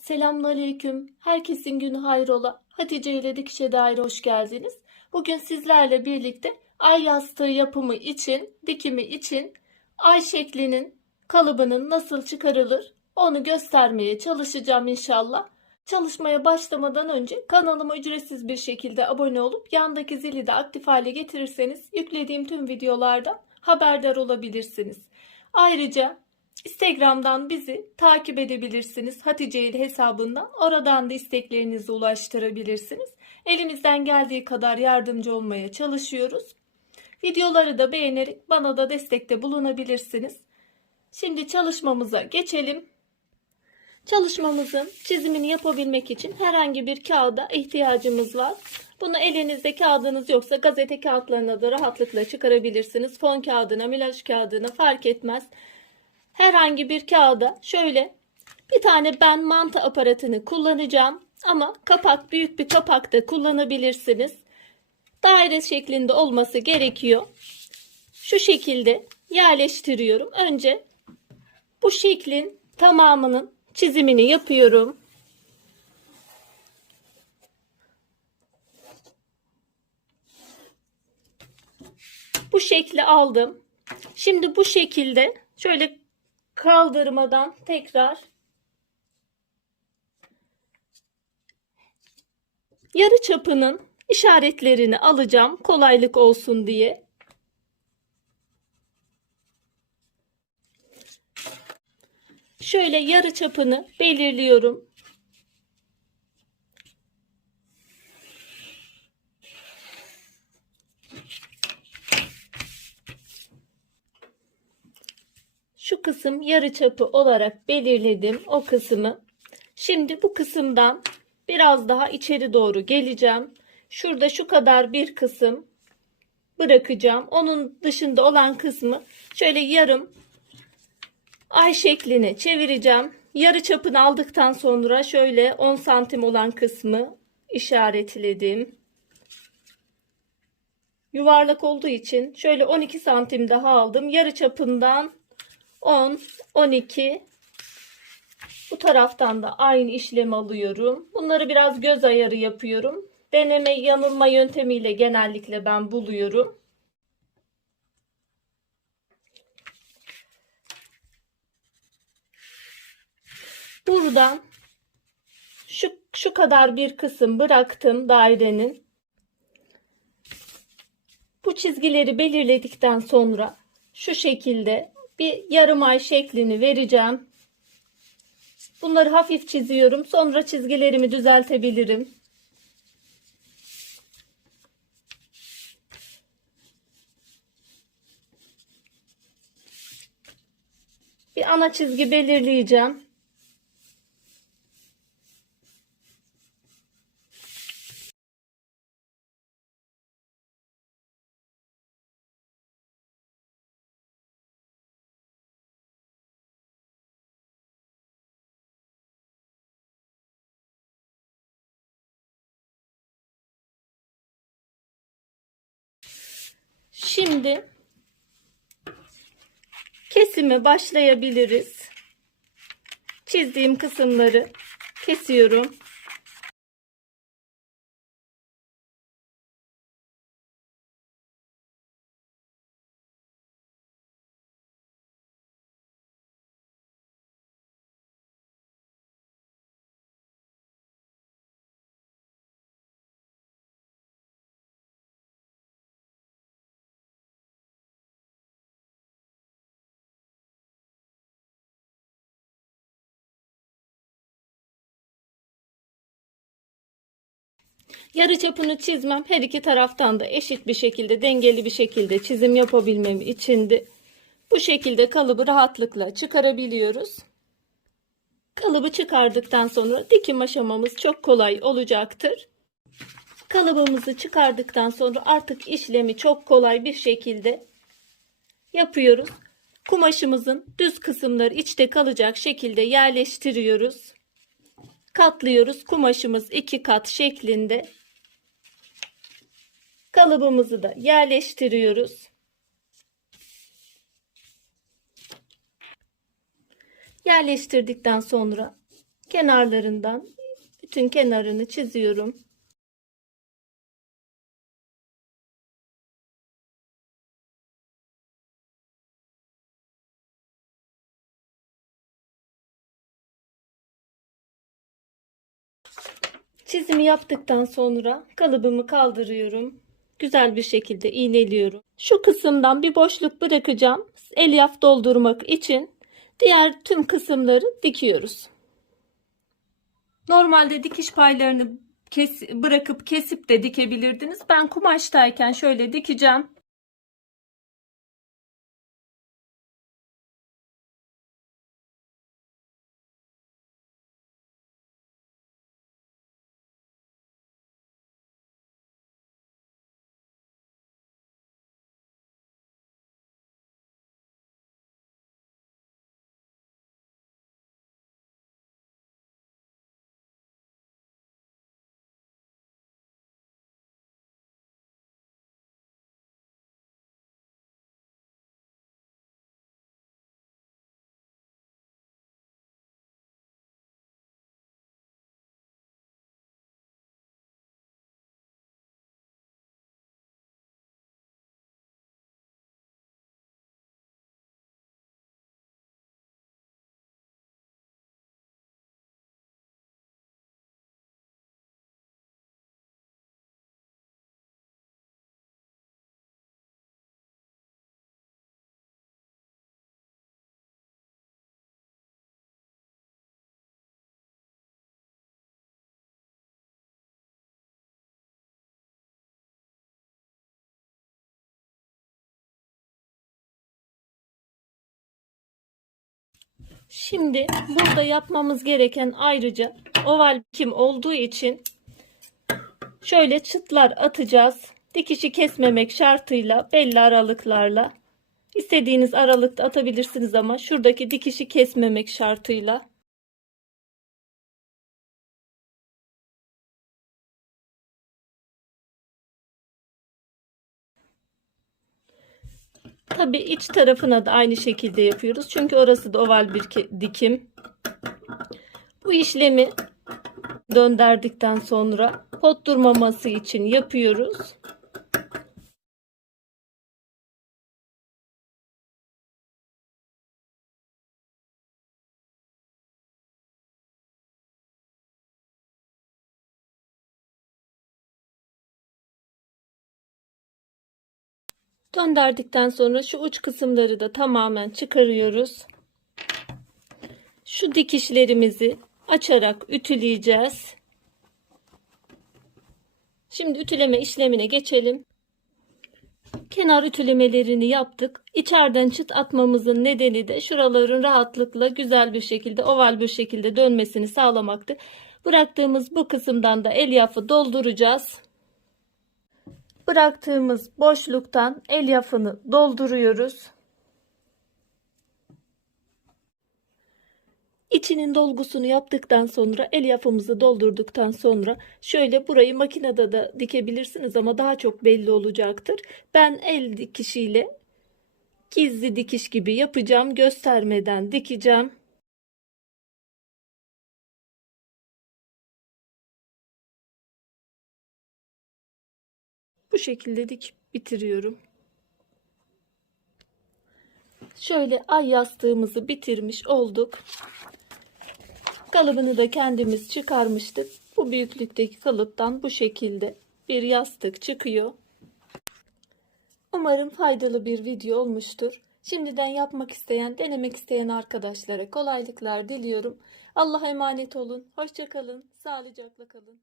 Selamünaleyküm. Herkesin günü hayrola. Hatice ile Dikişe Dair hoş geldiniz. Bugün sizlerle birlikte ay yastığı yapımı için, dikimi için ay şeklinin kalıbının nasıl çıkarılır onu göstermeye çalışacağım inşallah. Çalışmaya başlamadan önce kanalıma ücretsiz bir şekilde abone olup yandaki zili de aktif hale getirirseniz yüklediğim tüm videolardan haberdar olabilirsiniz. Ayrıca Instagram'dan bizi takip edebilirsiniz. Hatice İl hesabından. Oradan da isteklerinizi ulaştırabilirsiniz. Elimizden geldiği kadar yardımcı olmaya çalışıyoruz. Videoları da beğenerek bana da destekte bulunabilirsiniz. Şimdi çalışmamıza geçelim. Çalışmamızın çizimini yapabilmek için herhangi bir kağıda ihtiyacımız var. Bunu elinizde kağıdınız yoksa gazete kağıtlarına da rahatlıkla çıkarabilirsiniz. Fon kağıdına, milaj kağıdına fark etmez herhangi bir kağıda şöyle bir tane ben mantı aparatını kullanacağım ama kapak büyük bir kapak da kullanabilirsiniz. Daire şeklinde olması gerekiyor. Şu şekilde yerleştiriyorum. Önce bu şeklin tamamının çizimini yapıyorum. Bu şekli aldım. Şimdi bu şekilde şöyle kaldırmadan tekrar yarı çapının işaretlerini alacağım kolaylık olsun diye. Şöyle yarı çapını belirliyorum. Şu kısım yarı çapı olarak belirledim o kısmı. Şimdi bu kısımdan biraz daha içeri doğru geleceğim. Şurada şu kadar bir kısım bırakacağım. Onun dışında olan kısmı şöyle yarım ay şekline çevireceğim. Yarı çapını aldıktan sonra şöyle 10 santim olan kısmı işaretledim. Yuvarlak olduğu için şöyle 12 santim daha aldım. Yarı çapından 10, 12. Bu taraftan da aynı işlemi alıyorum. Bunları biraz göz ayarı yapıyorum. Deneme yanılma yöntemiyle genellikle ben buluyorum. Buradan şu, şu kadar bir kısım bıraktım dairenin. Bu çizgileri belirledikten sonra şu şekilde bir yarım ay şeklini vereceğim. Bunları hafif çiziyorum. Sonra çizgilerimi düzeltebilirim. Bir ana çizgi belirleyeceğim. Şimdi kesime başlayabiliriz. Çizdiğim kısımları kesiyorum. Yarı çapını çizmem her iki taraftan da eşit bir şekilde dengeli bir şekilde çizim yapabilmem içindi. Bu şekilde kalıbı rahatlıkla çıkarabiliyoruz. Kalıbı çıkardıktan sonra dikim aşamamız çok kolay olacaktır. Kalıbımızı çıkardıktan sonra artık işlemi çok kolay bir şekilde yapıyoruz. Kumaşımızın düz kısımları içte kalacak şekilde yerleştiriyoruz. Katlıyoruz. Kumaşımız iki kat şeklinde Kalıbımızı da yerleştiriyoruz. Yerleştirdikten sonra kenarlarından bütün kenarını çiziyorum. Çizimi yaptıktan sonra kalıbımı kaldırıyorum. Güzel bir şekilde iğneliyorum. Şu kısımdan bir boşluk bırakacağım. Elyaf doldurmak için diğer tüm kısımları dikiyoruz. Normalde dikiş paylarını kes, bırakıp kesip de dikebilirdiniz. Ben kumaştayken şöyle dikeceğim. Şimdi burada yapmamız gereken ayrıca oval kim olduğu için şöyle çıtlar atacağız. Dikişi kesmemek şartıyla belli aralıklarla istediğiniz aralıkta atabilirsiniz ama şuradaki dikişi kesmemek şartıyla. Tabii iç tarafına da aynı şekilde yapıyoruz. Çünkü orası da oval bir dikim. Bu işlemi döndürdükten sonra pot durmaması için yapıyoruz. Döndürdükten sonra şu uç kısımları da tamamen çıkarıyoruz. Şu dikişlerimizi açarak ütüleyeceğiz. Şimdi ütüleme işlemine geçelim. Kenar ütülemelerini yaptık. İçeriden çıt atmamızın nedeni de şuraların rahatlıkla güzel bir şekilde oval bir şekilde dönmesini sağlamaktı. Bıraktığımız bu kısımdan da elyafı dolduracağız. Bıraktığımız boşluktan elyafını dolduruyoruz. İçinin dolgusunu yaptıktan sonra elyafımızı doldurduktan sonra şöyle burayı makinede de dikebilirsiniz ama daha çok belli olacaktır. Ben el dikişiyle gizli dikiş gibi yapacağım. Göstermeden dikeceğim. Bu şekilde dik bitiriyorum. Şöyle ay yastığımızı bitirmiş olduk. Kalıbını da kendimiz çıkarmıştık. Bu büyüklükteki kalıptan bu şekilde bir yastık çıkıyor. Umarım faydalı bir video olmuştur. Şimdiden yapmak isteyen, denemek isteyen arkadaşlara kolaylıklar diliyorum. Allah'a emanet olun. Hoşçakalın. Sağlıcakla kalın.